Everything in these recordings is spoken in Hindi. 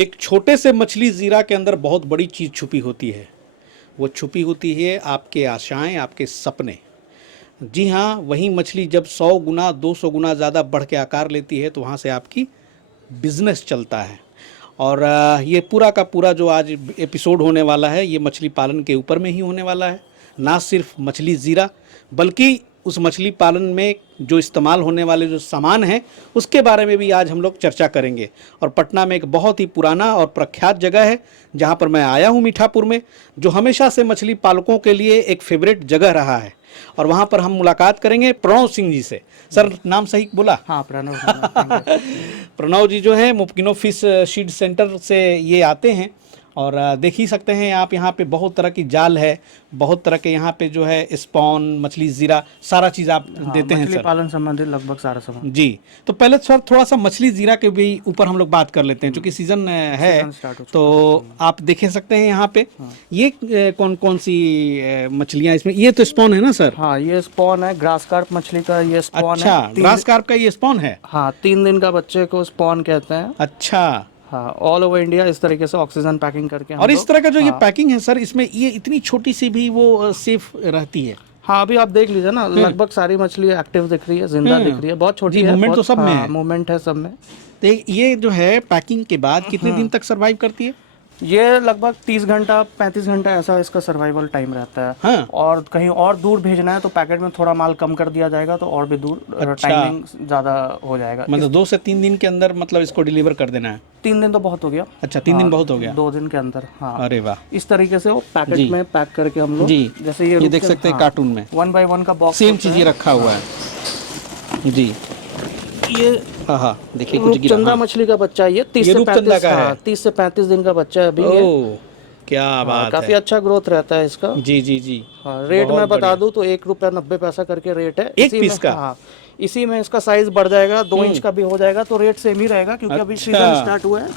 एक छोटे से मछली ज़ीरा के अंदर बहुत बड़ी चीज़ छुपी होती है। वो छुपी होती है आपके आशाएं, आपके सपने। जी हाँ, वही मछली जब 100 गुना 200 गुना ज़्यादा बढ़ के आकार लेती है तो वहाँ से आपकी बिजनेस चलता है। और ये पूरा का पूरा जो आज एपिसोड होने वाला है ये मछली पालन के ऊपर में ही होने वाला है। ना सिर्फ मछली ज़ीरा बल्कि उस मछली पालन में जो इस्तेमाल होने वाले जो सामान हैं उसके बारे में भी आज हम लोग चर्चा करेंगे। और पटना में एक बहुत ही पुराना और प्रख्यात जगह है जहाँ पर मैं आया हूँ, मीठापुर में, जो हमेशा से मछली पालकों के लिए एक फेवरेट जगह रहा है। और वहाँ पर हम मुलाकात करेंगे प्रणव सिंह जी से। सर, नाम सही बोला? हाँ, प्रणव। प्रणव जी जो है मुप्किनो फिश सीड सेंटर से ये आते हैं। और देख ही सकते हैं आप, यहाँ पे बहुत तरह की जाल है, बहुत तरह के यहाँ पे जो है स्पॉन, मछली ज़ीरा, सारा चीज़ आप देते हैं मछली सर। पालन संबंधित लगभग सारा सामान। जी, तो पहले सर थोड़ा सा मछली ज़ीरा के भी ऊपर हम लोग बात कर लेते हैं, क्योंकि सीज़न है। तो आप देख सकते हैं यहाँ पे ये कौन कौन सी मछलियाँ इसमें, ये तो स्पॉन है ना सर? हाँ, ये स्पॉन है, ग्रास कार्प मछली का ये स्पॉन है। अच्छा, ग्रास कार्प का ये स्पॉन है? हाँ, 3 दिन का बच्चे को स्पॉन कहते हैं। अच्छा। हाँ, ऑल ओवर इंडिया इस तरीके से ऑक्सीजन पैकिंग करके और इस तरह का जो ये पैकिंग है सर, इसमें ये इतनी छोटी सी भी वो सेफ रहती है? हाँ, अभी आप देख लीजिए ना, लगभग सारी मछली एक्टिव दिख रही है, जिंदा दिख रही है, बहुत छोटी है। मूवमेंट तो सब में है। मूवमेंट है सब में। तो ये जो है पैकिंग के बाद कितने दिन तक सरवाइव करती है? ये लगभग 30 घंटा 35 घंटा ऐसा इसका सर्वाइवल टाइम रहता है। हाँ। और कहीं और दूर भेजना है तो पैकेट में थोड़ा माल कम कर दिया जाएगा तो और भी दूर अच्छा। टाइमिंग ज़्यादा हो जाएगा। मतलब 2 से 3 दिन के अंदर मतलब इसको डिलीवर कर देना है? 3 दिन तो बहुत हो गया। अच्छा, 3 दिन बहुत हो गया। 2 दिन के अंदर। हाँ, अरे वाह। इस तरीके से वो पैकेट में पैक करके हम लोग, जी, जैसे ये देख सकते हैं कार्टून में 1 बाय 1 का बॉक्स सेम चीज़ ये रखा हुआ है। जी, ये हाँ, देखिए कुछ गिरा। चंदा मछली का बच्चा है ये। 30 से 35 दिन का बच्चा है अभी ये। ओह, क्या बात है। काफी अच्छा ग्रोथ रहता है इसका। जी जी जी। हाँ, रेट मैं बता दूं तो ₹1.90 करके रेट है एक पीस का। हाँ, इसी में इसका साइज बढ़ जाएगा, 2 इंच का भी हो जाएगा तो रेट सेम ही रहेगा, क्योंकि अभी सीजन स्टार्ट हुआ है।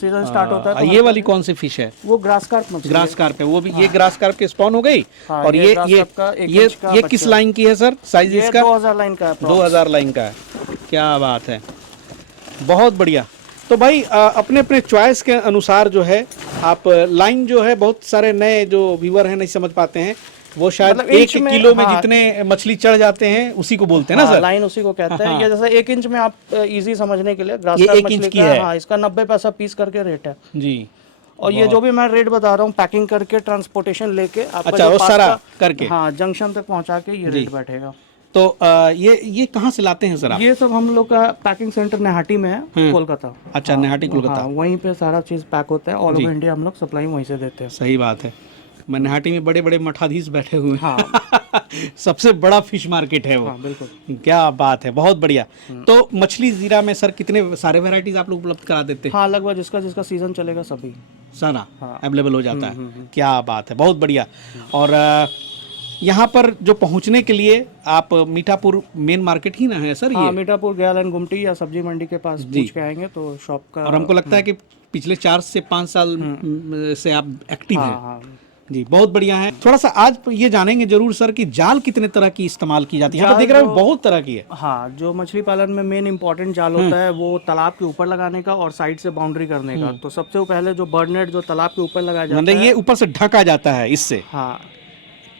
सीजन स्टार्ट होता है। ये वाली कौन सी फिश है? वो ग्रास कार्प मछली। ग्रास कार्प है वो भी। ये ग्रास कार्प के स्पॉन हो गई। और ये किस लाइन की है सर? साइज इसका 2000 लाइन का है। 2000 लाइन का है। क्या बात है, बहुत बढ़िया। तो भाई अपने अपने चॉइस के अनुसार जो है आप लाइन जो है, बहुत सारे नए जो व्यूअर हैं नहीं समझ पाते हैं, वो शायद मतलब 1 किलो में जितने मछली चढ़ जाते हैं उसी को बोलते हैं ना सर? लाइन उसी को कहते हैं। ये जैसे 1 इंच में आप इजी समझने के लिए ग्रास ये कार्प 1 इंच की है। हाँ, इसका 90 पैसा पीस करके रेट है जी। और ये जो भी मैं रेट बता रहा हूँ, पैकिंग करके ट्रांसपोर्टेशन लेके आपका, अच्छा, वो सारा करके, हाँ, जंक्शन तक पहुँचा के ये रेट बैठेगा। तो ये कहाँ से लाते हैं सर आप? ये सब हम लोग का पैकिंग सेंटर नेहाटी में है, कोलकाता। अच्छा, नेहाटी कोलकाता। हाँ, वहीं पे सारा चीज पैक होता है। ऑल ओवर इंडिया हम लोग सप्लाई वहीं से देते हैं। सही बात है। मैं नेहाटी में बड़े बड़े मठाधीश बैठे हुए हैं। हाँ। सबसे बड़ा फिश मार्केट है वो। हाँ, बिल्कुल। क्या बात है, बहुत बढ़िया। तो मछली ज़ीरा में सर कितने सारे वैरायटीज आप लोग उपलब्ध करा देते हैं? हाँ, लगभग जिसका जिसका सीजन चलेगा सभी सारा अवेलेबल हो जाता है। क्या बात है, बहुत बढ़िया। और यहाँ पर जो पहुँचने के लिए आप मीठापुर मेन मार्केट ही ना है सर? हाँ, ये मीठापुर गया लाइन गुमटी या सब्जी मंडी के पास पूछ के आएंगे तो शॉप का। और हमको लगता है कि पिछले 4 से 5 साल से आप एक्टिव हैं। हाँ जी, बहुत बढ़िया है। थोड़ा सा आज ये जानेंगे जरूर सर कि जाल कितने तरह की इस्तेमाल की जाती है? यहाँ पे देख रहे हैं बहुत तरह की है। हाँ, जो मछली पालन में मेन इंपॉर्टेंट जाल होता है वो तालाब के ऊपर लगाने का और साइड से बाउंड्री करने का। तो सबसे पहले जो बर्ड नेट जो तालाब के ऊपर लगाया जाता है, मतलब ये ऊपर से ढका जाता है इससे, हाँ,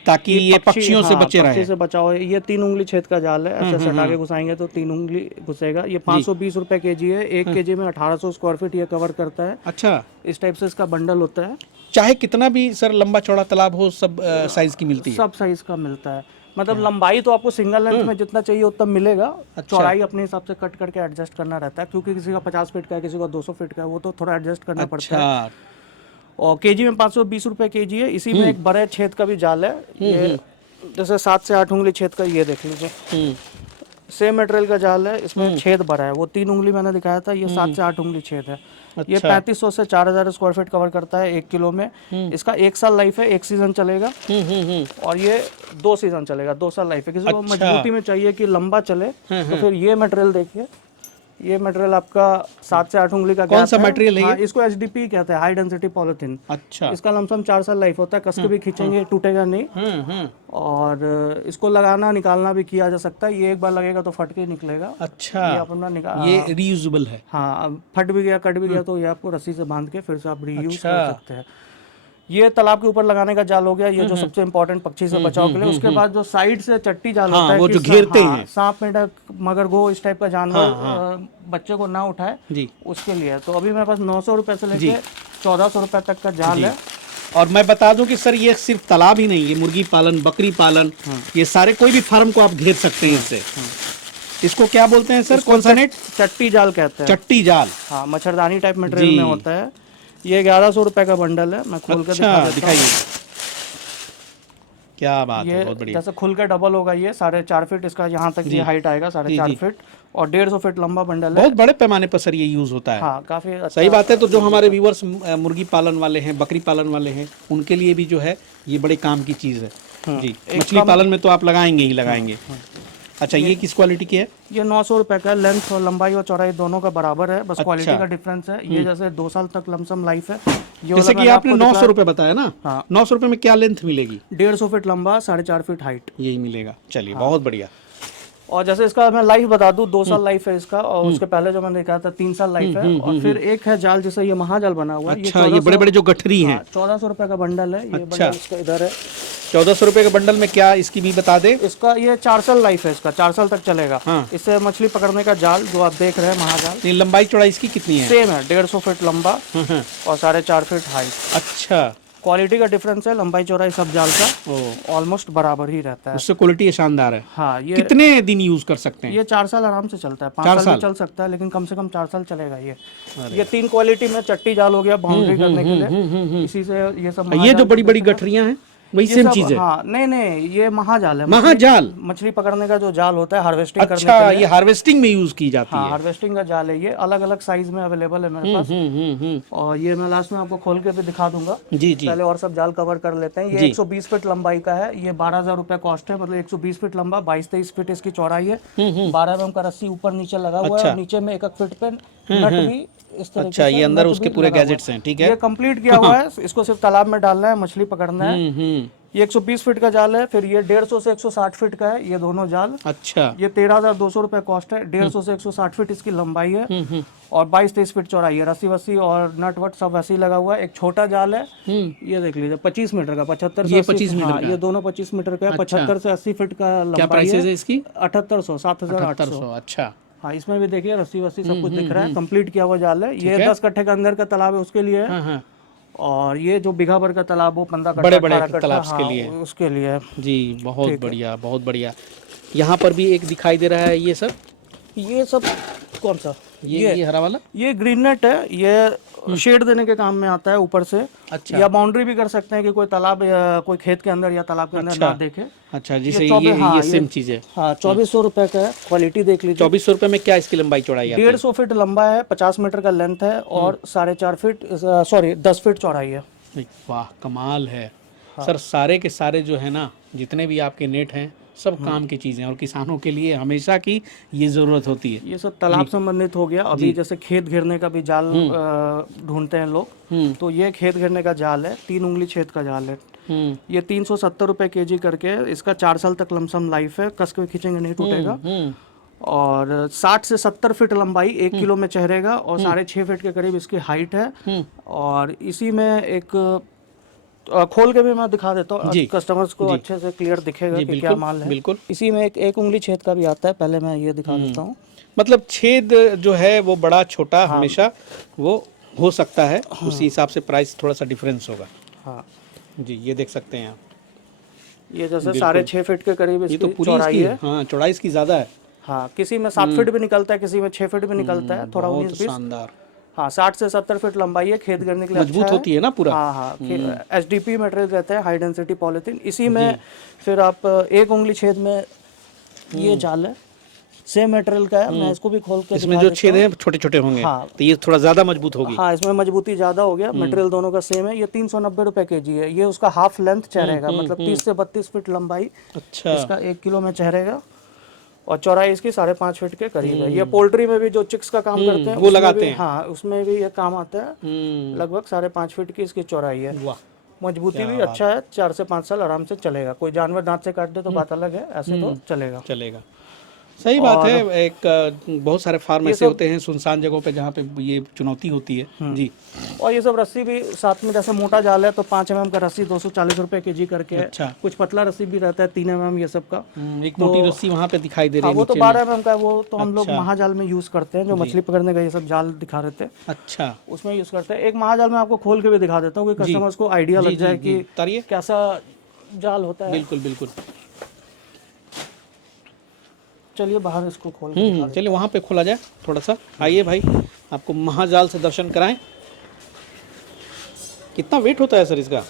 ताकि ये पक्षियों से बचे रहे। से बचाओ। ये 3 उंगली छेद का जाल है, ऐसे सटा के घुसाएंगे तो 3 उंगली घुसेगा। ये 520 रुपए केजी है। 1 केजी में 1800 स्क्वायर फीट ये कवर करता है। अच्छा, इस टाइप से इसका बंडल होता है। चाहे कितना भी सर लंबा चौड़ा तालाब हो, सब साइज की मिलती है? सब साइज का मिलता है। मतलब लंबाई तो आपको सिंगल लेंथ में जितना चाहिए उतना मिलेगा। चौड़ाई अपने हिसाब से कट करके एडजस्ट करना रहता है, क्योंकि किसी का 50 फीट का है, किसी का 200 फीट का है, वो तो थोड़ा एडजस्ट करना पड़ता है। और केजी में 520 रुपए केजी है। इसी में एक बड़े छेद का भी जाल है। ये जैसे 7 से 8 उंगली छेद का, ये देख लीजिए, सेम मटेरियल का जाल है। इसमें छेद बड़ा है। वो 3 उंगली मैंने दिखाया था, ये 7 से 8 उंगली छेद है। ये 3500 से 4000 स्क्वायर फीट कवर करता है 1 किलो में। इसका 1 साल लाइफ है, 1 सीजन चलेगा। और ये 2 सीजन चलेगा, 2 साल लाइफ है। किसी को मजबूती में चाहिए कि लंबा चले तो फिर ये मटेरियल देखिए, ये मटेरियल आपका 7 से 8 उंगली का कौन gap सा मटेरियल है ये? हाँ, इसको HDP कहते हैं, हाई डेंसिटी पॉलिथीन। अच्छा। इसका लमसम 4 साल लाइफ होता है, कस के भी खींचेंगे टूटेगा नहीं। और इसको लगाना निकालना भी किया जा सकता है, ये एक बार लगेगा तो फट के ही निकलेगा। अच्छा, ये अपना ये रीयूजेबल है। हाँ, अब फट भी गया कट भी गया तो ये आपको रस्सी से बांध के फिर से आप रीयूज अच्छा। कर सकते हैं। ये तालाब के ऊपर लगाने का जाल हो गया, ये जो सबसे इम्पोर्टेंट पक्षी से बचाव के लिए। उसके बाद जो साइड से चट्टी जाल होता है, वो कि जो घेरते हैं। सांप मेढक मगरगो इस टाइप का जानवर बच्चे को ना उठाए जी। उसके लिए। तो अभी मेरे पास 900 रुपए से लेके 1400 रुपए तक का जाल है। और मैं बता दूं कि सर ये सिर्फ तालाब ही नहीं, ये मुर्गी पालन, बकरी पालन, ये सारे कोई भी फार्म को आप घेर सकते हैं इससे। इसको क्या बोलते हैं सर, कौन सा नेट? चट्टी जाल कहते हैं। चट्टी जाल। हाँ, मच्छरदानी टाइप मटेरियल में होता है। ये 1100 रुपए का बंडल है, मैं खोल कर दिखा देता हूं। दिखाइए, क्या बात है, ये बहुत बढ़िया। जैसे खुल के डबल होगा, ये 4.5 फीट इसका यहाँ तक ये हाइट आएगा, 4.5 फीट, और 150 फीट लंबा बंडल है। बहुत बड़े पैमाने पर सर ये यूज होता है। हाँ, काफी अच्छा। सही बात है। तो जो हमारे व्यूवर्स मुर्गी पालन वाले हैं, बकरी पालन वाले हैं, उनके लिए भी जो है ये बड़े काम की चीज है जी। मछली पालन में तो आप लगाएंगे ही लगाएंगे। अच्छा, ये किस क्वालिटी की है? ये 900 रुपए का, लेंथ और लंबाई और चौड़ाई दोनों का बराबर है, बस क्वालिटी का डिफरेंस है। ये जैसे 2 साल तक लमसम लाइफ है। ये जैसे कि आपने 900 रुपए बताया ना, हाँ। 900 रुपए में क्या लेंथ मिलेगी? 150 फीट लंबा, 4.5 फीट हाइट, यही मिलेगा। चलिए, बहुत बढ़िया। और जैसे इसका मैं लाइफ बता दूं, 2 साल लाइफ है इसका, और उसके पहले जो मैंने देखा था 3 साल लाइफ है। और फिर एक है जाल, जैसे ये महाजाल बना हुआ है। अच्छा, ये बड़े बड़े जो गठरी हैं। 1400 रुपए का बंडल है। ये बंडल इसका इधर है। 1400 रुपए के बंडल में क्या इसकी भी बता दे? इसका ये 4 साल लाइफ है, इसका 4 साल तक चलेगा। इससे मछली पकड़ने का जाल जो आप देख रहे हैं, महाजाल, लंबाई चौड़ाई इसकी कितनी है? सेम है, 150 फीट लंबा और 4.5 फीट हाइट। अच्छा, क्वालिटी का डिफरेंस है, लंबाई चौड़ाई सब जाल का ऑलमोस्ट बराबर ही रहता है। उससे क्वालिटी शानदार है। हाँ, ये कितने दिन यूज कर सकते हैं? ये 4 साल आराम से चलता है, 5 साल भी चल सकता है, लेकिन कम से कम 4 साल चलेगा ये 3 क्वालिटी में चट्टी जाल हो गया बाउंड्री करने के लिए। इसी से ये सब ये जो बड़ी बड़ी गठरियां हैं वही सेम चीज है? हाँ, नहीं, ये महाजाल है। महाजाल मछली पकड़ने का जो जाल होता है, हार्वेस्टिंग करने अच्छा, के लिए। ये हार्वेस्टिंग में यूज की जाती हाँ, है। हार्वेस्टिंग का जाल है ये, अलग अलग साइज में अवेलेबल है मेरे पास। और ये मैं लास्ट में आपको खोल के भी दिखा दूंगा। जी जी। पहले और सब जाल कवर कर लेते हैं। ये 120 फीट लंबाई का है। ये 12,000 रुपए कॉस्ट है, मतलब 120 फीट लंबा, 22-23 फीट इसकी चौड़ाई है। 12 mm का रस्सी ऊपर नीचे लगा हुआ है, और नीचे में 1 फीट पे नट भी इस तरह। अच्छा, ये अंदर उसके पूरे गैजेट्स हैं, ठीक है। ये कंप्लीट किया हुआ है, इसको सिर्फ तालाब में डालना है, मछली पकड़ना है। ये 120 फीट का जाल है। फिर ये 150 से 160 फीट का है, ये दोनों जाल। अच्छा, ये 13,200 रुपए कॉस्ट है। 150 से 160 फीट इसकी लंबाई है, और 22-23 फीट चौड़ाई है। रस्सी वस्सी और नट वट सब वैसे ही लगा हुआ है। एक छोटा जाल है, ये देख लीजिए, 25 मीटर का, 75 से 25 मीटर का। ये दोनों 25 मीटर का है। 75 से 80 फीट का क्या लंबाई प्राइसेस है इसकी? 7800, 7,800। अच्छा, हाँ, इसमें भी देखिए रस्सी वस्सी सब कुछ दिख रहा है, कंप्लीट किया हुआ जाल है। ये 10 कट्ठे का अंदर का तालाब है, उसके लिए है। और ये जो बीघा भर का तालाब, वो 15 कट्ठा, बड़े बड़े 18 कट्ठा, तालाब हाँ, के लिए उसके लिए जी। बहुत बढ़िया, बहुत बढ़िया। यहाँ पर भी एक दिखाई दे रहा है, ये सब कौन सा? ये हरा वाला, ये ग्रीन नेट है। ये शेड देने के काम में आता है ऊपर से। अच्छा। या बाउंड्री भी कर सकते हैं कि कोई तालाब या कोई खेत के अंदर या तालाब के अंदर ना देखे। अच्छा, जिसे ये सेम चीज है। हाँ, 2400 रुपए का है। क्वालिटी देख लीजिए। 2400 रुपए में क्या इसकी लंबाई चौड़ाई है? 150 फीट लंबा है, 50 मीटर का लेंथ है, और 4.5 फीट, सॉरी 10 फीट चौड़ाई है। वाह, कमाल है। सर, सारे के सारे जो है ना, जितने भी आपके नेट हैं, सब काम की चीजें, और किसानों के लिए हमेशा की ये जरूरत होती है। ये सब तालाब संबंधित हो गया। अभी जैसे खेत घेरने का भी जाल ढूंढते हैं लोग, तो ये खेत घेरने का जाल है, 3 उंगली छेद का जाल है। ये 370 रुपए kg करके, इसका 4 साल तक लमसम लाइफ है, कस के खींचेंगे नहीं टूटेगा। और 60 से 70 फीट लंबाई, 1 किलो में चढ़ेगा, और 6.5 फीट के करीब इसकी हाइट है। और इसी में एक खोल के भी मैं दिखा देता हूँ, कस्टमर्स को अच्छे से क्लियर दिखेगा कि क्या माल है। बिल्कुल। इसी में एक उंगली छेद का भी आता है, पहले मैं ये दिखा देता हूँ। मतलब छेद जो है वो बड़ा छोटा हमेशा वो हो सकता है, उसी हिसाब से प्राइस थोड़ा सा डिफरेंस होगा। हाँ जी, ये देख सकते हैं आप, ये जैसे 6.5 फीट के करीब ये तो इसकी पूरी चौड़ाई है। हाँ, चौड़ाई इसकी ज्यादा है। हाँ, किसी में 7 फीट भी निकलता है, किसी में 6 फीट भी निकलता है, थोड़ा 19-20। शानदार। हाँ, 60 से 70 फीट लंबाई है, खेत करने के लिए मजबूत अच्छा होती है ना पूरा। हाँ, HDP मटेरियल रहता है, हाई डेंसिटी पॉलिथीन। इसी में फिर आप 1 उंगली छेद में ये जाल है, सेम मटेरियल का है। मैं इसको भी खोल के इसमें जो छेद हैं छोटे छोटे होंगे, तो ये थोड़ा ज्यादा मजबूत होगी। हाँ, इसमें मजबूती ज्यादा हो गया। मटेरियल दोनों का सेम है। ये 390 रुपए kg है। ये उसका हाफ लेंथ चढ़ेगा, मतलब 30 से 32 फीट लंबाई। अच्छा, इसका 1 किलो में चढ़ेगा। और चौड़ाई इसकी 5.5 फीट के करीब है। ये पोल्ट्री में भी जो चिक्स का काम करते हैं वो लगाते हैं। हाँ, उसमें भी ये काम आता है। लगभग 5.5 फीट की इसकी चौड़ाई है। वाह, मजबूती भी अच्छा है, 4 से 5 साल आराम से चलेगा। कोई जानवर दांत से काट दे तो बात अलग है, ऐसे तो चलेगा। चलेगा। सही बात है। एक बहुत सारे फार्म ऐसे होते हैं सुनसान जगहों पे जहाँ पे ये चुनौती होती है जी। और ये सब रस्सी भी साथ में, जैसे मोटा जाल है तो 5 mm का रस्सी 240 रुपए kg करके है। अच्छा। कुछ पतला रस्सी भी रहता है 3 mm ये सब का। एक मोटी रस्सी वहाँ पे दिखाई दे रही है वो तो नीचे 12 mm का है, वो तो हम लोग अच्छा। महाजाल में यूज करते हैं। जो मछली पकड़ने का ये सब जाल दिखा रहे थे, अच्छा, उसमें यूज करते हैं। एक महाजाल में आपको खोल के भी दिखा देता हूँ कि कस्टमर्स को आइडिया लग जाए कि तारिये कैसा जाल होता है। बिल्कुल बिल्कुल। चलिए बाहर इसको खोल के चलिए वहाँ पे खोला जाए थोड़ा सा। आइए भाई, आपको महाजाल से दर्शन कराएं। कितना वेट होता है सर इसका?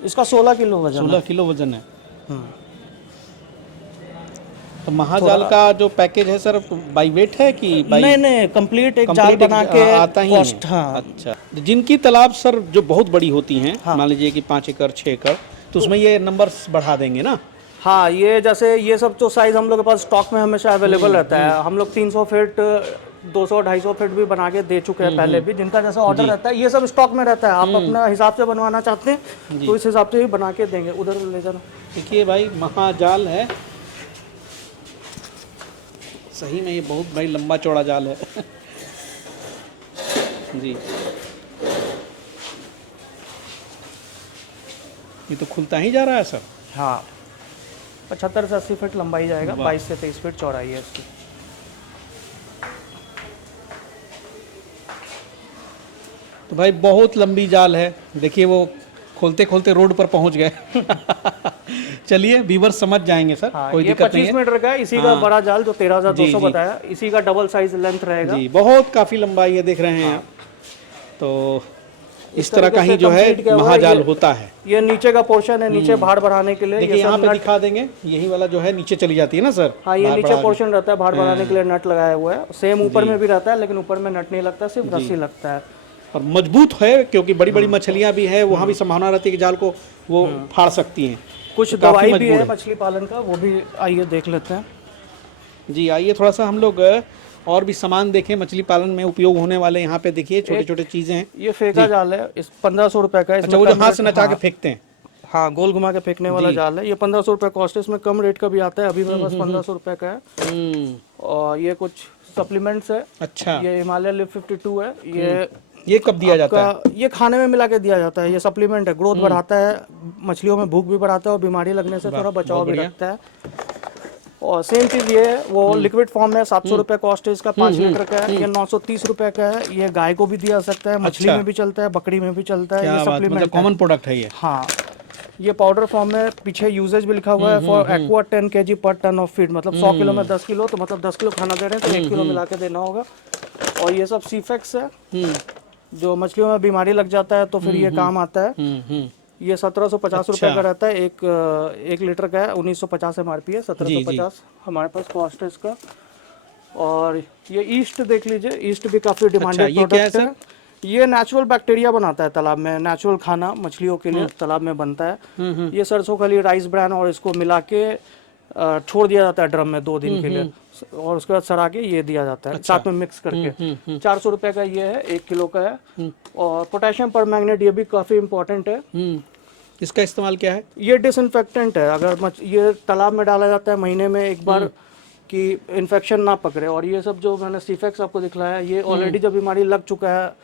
इसका 16 किलो वजन 16 किलो वजन है। तो महाजाल का जो पैकेज है सर बाई वेट है कि बाई? नहीं, कंप्लीट एक जाल बना के आता ही कॉस्ट। है। हाँ। अच्छा, जिनकी तालाब सर जो बहुत बड़ी होती हैं, मान लीजिए कि 5 एकड़ 6 एकड़, तो उसमें ये नंबर्स बढ़ा देंगे ना? हाँ, ये जैसे ये सब जो साइज हम लोग के पास स्टॉक में हमेशा अवेलेबल रहता है। हम लोग 300 फीट 200-250 फीट भी बना के दे चुके हैं पहले भी, जिनका जैसा ऑर्डर रहता है। ये सब स्टॉक में रहता है। आप अपना हिसाब से बनवाना चाहते हैं तो इस हिसाब से ही बना के देंगे। उधर ले जाना। देखिए भाई, महाजाल है सही में, ये बहुत भाई लंबा चौड़ा जाल है जी। ये तो खुलता ही जा रहा है सर। हाँ, 75 से 80 फीट लंबाई जाएगा, 22 से 23 फीट चौड़ाई है इसकी। तो भाई बहुत लंबी जाल है। देखिए वो खोलते खोलते रोड पर पहुंच गए चलिए व्यूअर समझ जाएंगे सर। हाँ, कोई ये दिक्कत नहीं 25 है। मीटर का है। इसी का बड़ा जाल जो 13,200 बताया, इसी का डबल साइज लेंथ रहेगा जी, बहुत काफी लंबाई है, देख रहे हैं आप। तो इस तरह का ही जो है महाजाल होता है। ये नीचे का पोर्शन है, नीचे भार बढ़ाने के लिए। देखिए यहाँ पे दिखा देंगे, यही वाला जो है नीचे चली जाती है ना सर? हाँ, ये नीचे पोर्शन रहता है, भार बढ़ाने के लिए नट लगाया हुआ है। सेम ऊपर में भी रहता है, लेकिन ऊपर में नट नहीं लगता, सिर्फ रस्सी लगता है। और मजबूत है क्योंकि बड़ी बड़ी मछलियां भी है, वहाँ भी संभावना रहती है कि जाल को वो फाड़ सकती हैं। कुछ दवाई भी है मछली पालन का, वो भी आइए देख लेते हैं। जी आइए, थोड़ा सा हम लोग और भी सामान देखें मछली पालन में उपयोग होने वाले। यहाँ पे देखिए छोटे छोटे चीजें हैं। ये फेंका जाल है, इस 1500 रुपए का। अच्छा, वो जो हाथ से नचा के फेंकते हैं? हाँ, गोल घुमा के फेंकने वाला जाल है। ये 1500 रुपए कॉस्ट है। इसमें कम रेट का भी आता है, अभी मेरे पास 1500 रुपए का है। और ये कुछ सप्लीमेंट्स है। अच्छा, ये हिमालय लिव 52 है। ये कब दिया जाता है? ये खाने में मिला के दिया जाता है। ये सप्लीमेंट है, ग्रोथ बढ़ाता है, मछलियों में भूख भी बढ़ाता है और बीमारी लगने से थोड़ा बचाव भी रखता है। और सेम चीज़ ये है, वो लिक्विड फॉर्म में 700 रुपए कॉस्ट है इसका, 5 लीटर का है। ये 930 रुपए का है। ये गाय को भी दिया सकता है, मछली में भी चलता है, बकरी में भी चलता है। ये सप्लीमेंट कॉमन प्रोडक्ट है ये। हाँ, ये पाउडर फॉर्म में, पीछे यूजेज भी लिखा हुआ है फॉर एक्वा 10 kg पर टन ऑफ फीड। मतलब 100 किलो में 10 किलो, तो मतलब 10 किलो खाना दे रहे हैं तो 1 किलो मिला के देना होगा। और ये सब सीफेक्स है, जो मछलियों में बीमारी लग जाता है तो फिर ये काम आता है। ये 1750 रुपए का रहता है। एक लीटर का है, 1950 MRP है, 1750 हमारे पास कॉस्ट है इसका। और ये ईस्ट देख लीजिए, ईस्ट भी काफी डिमांडेड प्रोडक्ट है। ये नेचुरल बैक्टीरिया बनाता है तालाब में, नेचुरल खाना मछलियों के लिए तालाब में बनता है। ये सरसों खली, राइस ब्रान और इसको मिला के छोड़ दिया जाता है ड्रम में 2 दिन के लिए, और उसके बाद सड़ा के ये दिया जाता है साथ में मिक्स करके। 400 रुपए का ये है, 1 किलो का है। और पोटेशियम पर मैग्नेट, ये भी काफी इंपॉर्टेंट है। इसका इस्तेमाल क्या है? ये डिसइंफेक्टेंट है। अगर ये तालाब में डाला जाता है महीने में एक बार, कि इन्फेक्शन ना पकड़े। और ये सब जो मैंने सीफेक्स आपको दिखलाया, ये ऑलरेडी जब बीमारी लग चुका है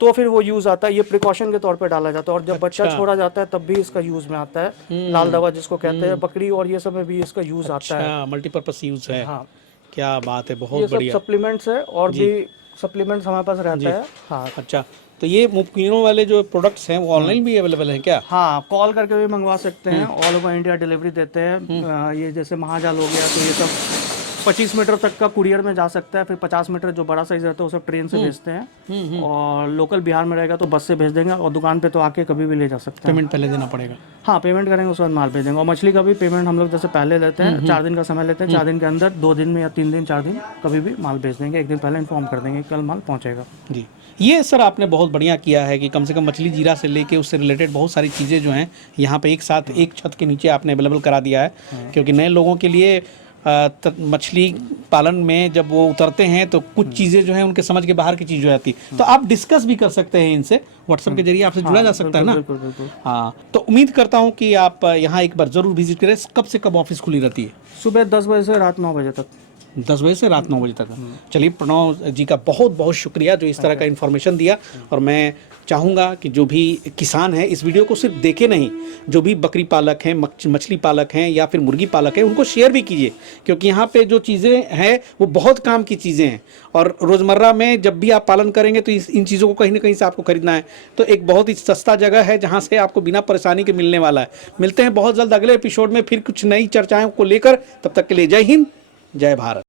तो फिर वो यूज आता है। ये प्रिकॉशन के तौर पे डाला जाता है। और जब बच्चा छोड़ा जाता है तब भी इसका यूज में आता है। लाल दवा जिसको कहते हैं, बकरी और ये सब में भी इसका यूज आता है। मल्टीपर्पस यूज है। हाँ, क्या बात है, बहुत बढ़िया। ये सब सप्लीमेंट्स है, और भी सप्लीमेंट्स हमारे पास रहता है। हाँ, अच्छा, तो ये मुमकिनों वाले जो प्रोडक्ट्स हैं वो ऑनलाइन भी अवेलेबल हैं क्या? हाँ, कॉल करके भी मंगवा सकते हैं। ऑल ओवर इंडिया डिलीवरी देते हैं। ये जैसे महाजाल हो गया, तो ये सब 25 मीटर तक का कुरियर में जा सकता है। फिर 50 मीटर जो बड़ा साइज रहता है वो सब ट्रेन से भेजते हैं। और लोकल बिहार में रहेगा तो बस से भेज देंगे। और दुकान पे तो आके कभी भी ले जा सकते हैं। पेमेंट पहले देना पड़ेगा? हाँ, पेमेंट करेंगे उसके बाद माल भेज देंगे। और मछली का भी पेमेंट हम लोग जैसे पहले लेते हैं, 4 दिन का समय लेते हैं। 4 दिन के अंदर 2 दिन में या 3 दिन 4 दिन कभी भी माल भेज देंगे। 1 दिन पहले इन्फॉर्म कर देंगे कल माल पहुँचेगा। जी, ये सर आपने बहुत बढ़िया किया है कि कम से कम मछली जीरा से लेके उससे रिलेटेड बहुत सारी चीज़ें जो हैं यहाँ पे एक साथ एक छत के नीचे आपने अवेलेबल करा दिया है। क्योंकि नए लोगों के लिए मछली पालन में जब वो उतरते हैं तो कुछ चीज़ें जो हैं उनके समझ के बाहर की चीज़ हो जाती है, तो आप डिस्कस भी कर सकते हैं इनसे, व्हाट्सएप के जरिए आपसे जुड़ा जा सकता है ना। बिल्कुल बिल्कुल। हाँ, तो उम्मीद करता हूँ कि आप यहाँ एक बार ज़रूर विजिट करें। कब से कब ऑफिस खुली रहती है? सुबह 10 बजे से रात 9 बजे तक। 10 बजे से रात 9 बजे तक। चलिए, प्रणव जी का बहुत बहुत शुक्रिया जो इस तरह का इन्फॉर्मेशन दिया। और मैं चाहूँगा कि जो भी किसान है इस वीडियो को सिर्फ देखे नहीं, जो भी बकरी पालक हैं, मछली पालक हैं या फिर मुर्गी पालक हैं, उनको शेयर भी कीजिए, क्योंकि यहाँ पे जो चीज़ें हैं वो बहुत काम की चीज़ें हैं। और रोज़मर्रा में जब भी आप पालन करेंगे तो इन चीज़ों को कहीं ना कहीं से आपको खरीदना है, तो एक बहुत ही सस्ता जगह है जहाँ से आपको बिना परेशानी के मिलने वाला है। मिलते हैं बहुत जल्द अगले एपिसोड में फिर कुछ नई चर्चाओं को लेकर। तब तक के लिए जय हिंद, जय भारत।